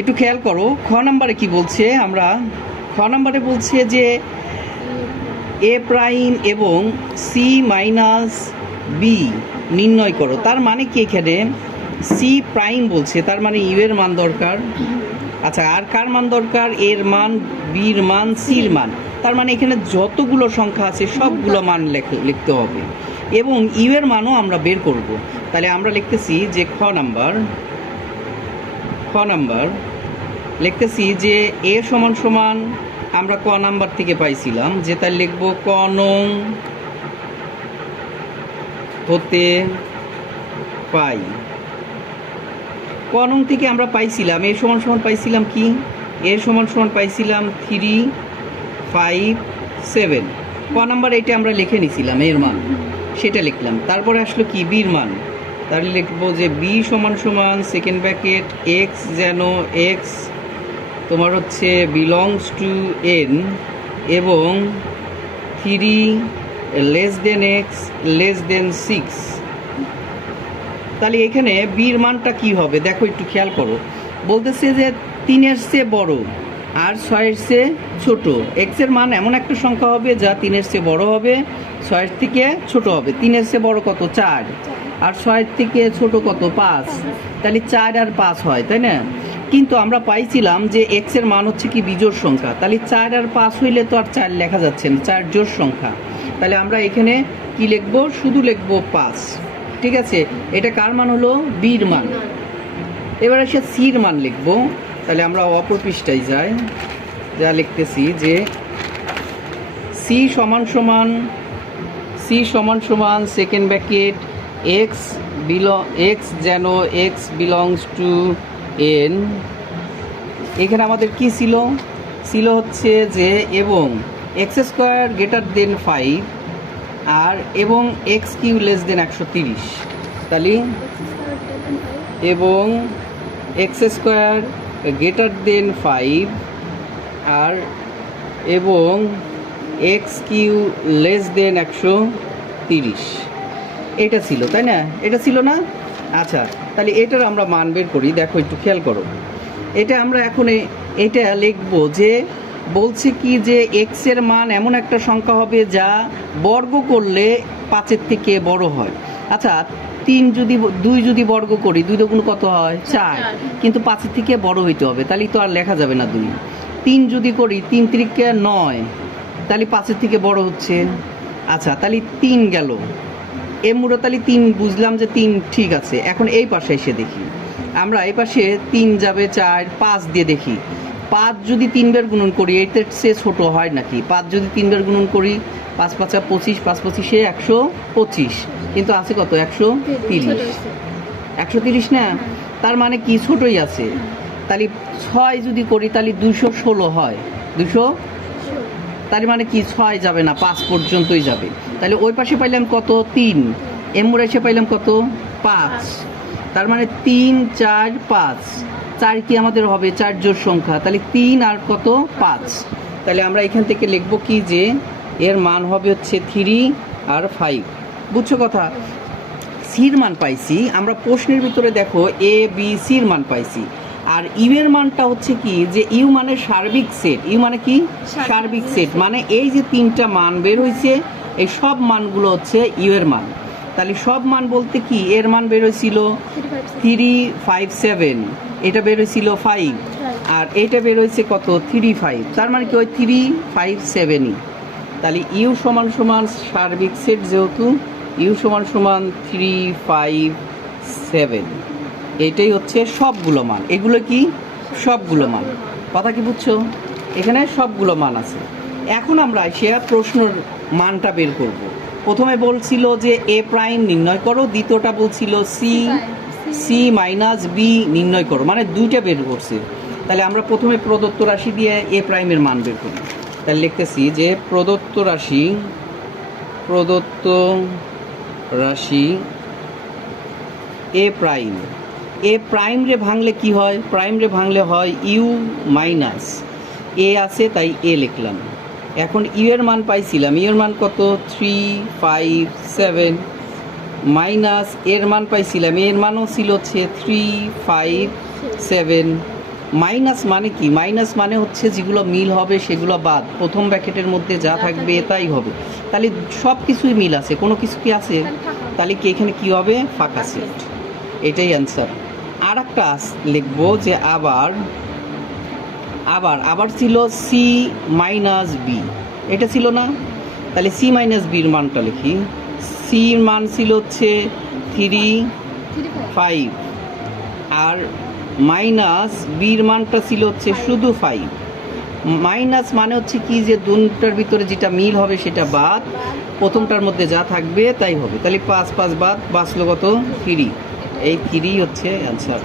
একটু খেয়াল করো, খ নাম্বারে কি বলছে আমরা? খ নাম্বারে বলছে যে, এ প্রাইম এবং সি মাইনাস বি নির্ণয় করো। তার মানে কি এখানে? সি প্রাইম বলছে, তার মানে ইউ এর মান দরকার। আচ্ছা আর কার মান দরকার? এর মান, বির মান, সির মান। তার মানে এখানে যতগুলো সংখ্যা আছে, সবগুলো মান লিখতে হবে। এবং ইউ এর মানও আমরা বের করব। তাহলে আমরা লিখতেছি যে খ নাম্বার খ নাম্বার, লিখতেছি যে এ সমান সমান আমরা ক নাম্বার থেকে পাইছিলাম যে তাই লিখব ক হতে পাই। ক থেকে আমরা পাইছিলাম, এ সমান সমান পাইছিলাম কি? এ সমান সমান পাইছিলাম থ্রি ফাইভ সেভেন ক নাম্বার এটা আমরা লিখে নিছিলাম, এর মান। সেটা লিখলাম। তারপরে আসলো কি? বির মান। তাহলে লিখব যে বি সমান সমান সেকেন্ড ব্যাকেট এক্স যেন এক্স তোমার হচ্ছে বিলংস টু এন এবং three less than x less than six তাহলে এখানে বির মানটা কি হবে? দেখো, একটু খেয়াল করো। বলতেছে যে তিনের চেয়ে বড় আর ছয়ের চেয়ে ছোট। এক্সের মান এমন একটা সংখ্যা হবে যা তিনের চেয়ে বড় হবে, ছয়ের থেকে ছোট হবে। তিনের চেয়ে বড় কত? চার। আর ছয়ের থেকে ছোট কত? পাঁচ। তাহলে চার আর পাঁচ হয়, তাই না? কিন্তু আমরা পাইছিলাম যে এক্সের মান হচ্ছে কি বিজোড় সংখ্যা। তাহলে চার আর পাঁচ হইলে তো আর চার লেখা যাচ্ছে না, চার জোর সংখ্যা। তাহলে আমরা এখানে কি লিখব? শুধু লিখব পাঁচ। ঠিক আছে? এটা কার মান হলো? বির মান। এবার এসে সির মান লিখব। তাহলে আমরা অপর পৃষ্ঠায় যাই। যা লিখতেছি যে সি সমান সমান, সি সমান সমান সেকেন্ড ব্যাকেট এক্স বিল এক্স যেন এক্স বিলংস টু এন এখানে আমাদের কি ছিল? ছিল হচ্ছে যে এবং x square greater than five আর এবং এক্স কিউ লেস দেন একশো তিরিশ। তাহলে এবং x square greater than five আর এবং এক্স কিউ লেস দেন একশো তিরিশ। এটা ছিল তাই না? এটা ছিল না? আচ্ছা তাহলে এটার আমরা মান বের করি। দেখো একটু খেয়াল করো। এটা আমরা এখন এটা লিখব যে বলছে কি যে এক্সের মান এমন একটা সংখ্যা হবে যা বর্গ করলে পাঁচের থেকে বড় হয়। আচ্ছা তিন যদি দুই যদি বর্গ করি দুই দুগুণ কত হয়? চার। চার। কিন্তু পাঁচের থেকে বড় হইতে হবে তাহলে তো আর লেখা যাবে না দুই। তিন যদি করি তিন তিরিকে নয় তাহলে পাঁচের থেকে বড় হচ্ছে। আচ্ছা তাহলে তিন গেল। এমুড়ো তাহলে তিন বুঝলাম যে তিন ঠিক আছে। এখন এই পাশে এসে দেখি। আমরা এই পাশে তিন যাবে চার পাঁচ দিয়ে দেখি। পাঁচ যদি তিনবার গুণন করি এটার সে ছোট হয় নাকি? পাঁচ যদি তিনবার গুণন করি পাঁচ পাঁচা পঁচিশ পাঁচ পঁচিশে একশো পঁচিশ। কিন্তু আছে কত? একশো তিরিশ। একশো তিরিশ না? তার মানে কি? ছোটই আছে। তাহলে ছয় যদি করি তাহলে দুশো ষোলো হয়। দুশো তার মানে কি, ছয় যাবে না, পাঁচ পর্যন্তই যাবে। তাহলে ওই পাশে পাইলাম কত? তিন। এমুর এসে পাইলাম কত? পাঁচ। তার মানে তিন, চার, পাঁচ। চার কি আমাদের হবে? চার জোর সংখ্যা। তাহলে তিন আর কত? পাঁচ। তাহলে আমরা এখান থেকে লিখব কি যে, এর মান হবে হচ্ছে থ্রি আর ফাইভ বুঝছ কথা? সির মান পাইছি। আমরা প্রশ্নের ভিতরে দেখো এ বি সির মান পাইছি। আর ইউ এর মানটা হচ্ছে কি? যে ইউ মানে সার্বিক সেট ইউ মানে কি? সার্বিক সেট মানে এই যে তিনটা মান বের হয়েছে এই সব মানগুলো হচ্ছে ইউ এর মান। তাহলে সব মান বলতে কি? এর মান বের হয়েছিল থ্রি ফাইভ সেভেন এটা বের হয়েছিল ফাইভ আর এটা বের হয়েছে কত? থ্রি ফাইভ তার মানে কি ওই থ্রি ফাইভ সেভেনই তাহলে ইউ সমান সমান সার্বিক সেট যেহেতু ইউ সমান সমান থ্রি ফাইভ সেভেন এটাই হচ্ছে সবগুলো মান এগুলো কি? সবগুলো মান কথা কি বুঝছ? এখানে সবগুলো মান আছে। এখন আমরা সে প্রশ্নর মানটা বের করব। প্রথমে বলছিল যে এ প্রাইম নির্ণয় করো দ্বিতীয়টা বলছিল সি সি মাইনাস বি নির্ণয় করো মানে দুইটা বের করছে। তাহলে আমরা প্রথমে প্রদত্ত রাশি দিয়ে এ প্রাইমের মান বের করি। তাহলে লিখতেছি যে প্রদত্ত রাশি প্রদত্ত রাশি এ প্রাইম। এ প্রাইম রে ভাঙলে কি হয়? প্রাইম রে ভাঙলে হয় ইউ মাইনাস এ আছে তাই এ লিখলাম। এখন ইউ এর মান পাইছিলাম। ইউ এর মান কত? থ্রি ফাইভ সেভেন মাইনাস এর মান পাইছিলাম। এর মানও ছিল হচ্ছে থ্রি ফাইভ সেভেন মাইনাস মানে কি? মাইনাস মানে হচ্ছে যেগুলো মিল হবে সেগুলো বাদ। প্রথম ব্র্যাকেটের মধ্যে যা থাকবে তাই হবে। তাহলে সব কিছুই মিল আছে। কোনো কিছু কি আছে? তাহলে কি এখানে কি হবে? ফাঁকা সেট এটাই অ্যান্সার আর একটা আস- লিখব যে আবার আবার আবার ছিল সি মাইনাস বি এটা ছিল না? তাহলে সি মাইনাস বির মানটা লিখি। সির মান ছিল হচ্ছে থ্রি ফাইভ আর মাইনাস বির মানটা ছিল হচ্ছে শুধু ফাইভ মাইনাস মানে হচ্ছে কি যে দুটার ভিতরে যেটা মিল হবে সেটা বাদ। প্রথমটার মধ্যে যা থাকবে তাই হবে। তাহলে পাঁচ পাঁচ বাদ বাঁচলো কত? থ্রি এই থ্রি হচ্ছে অ্যান্সার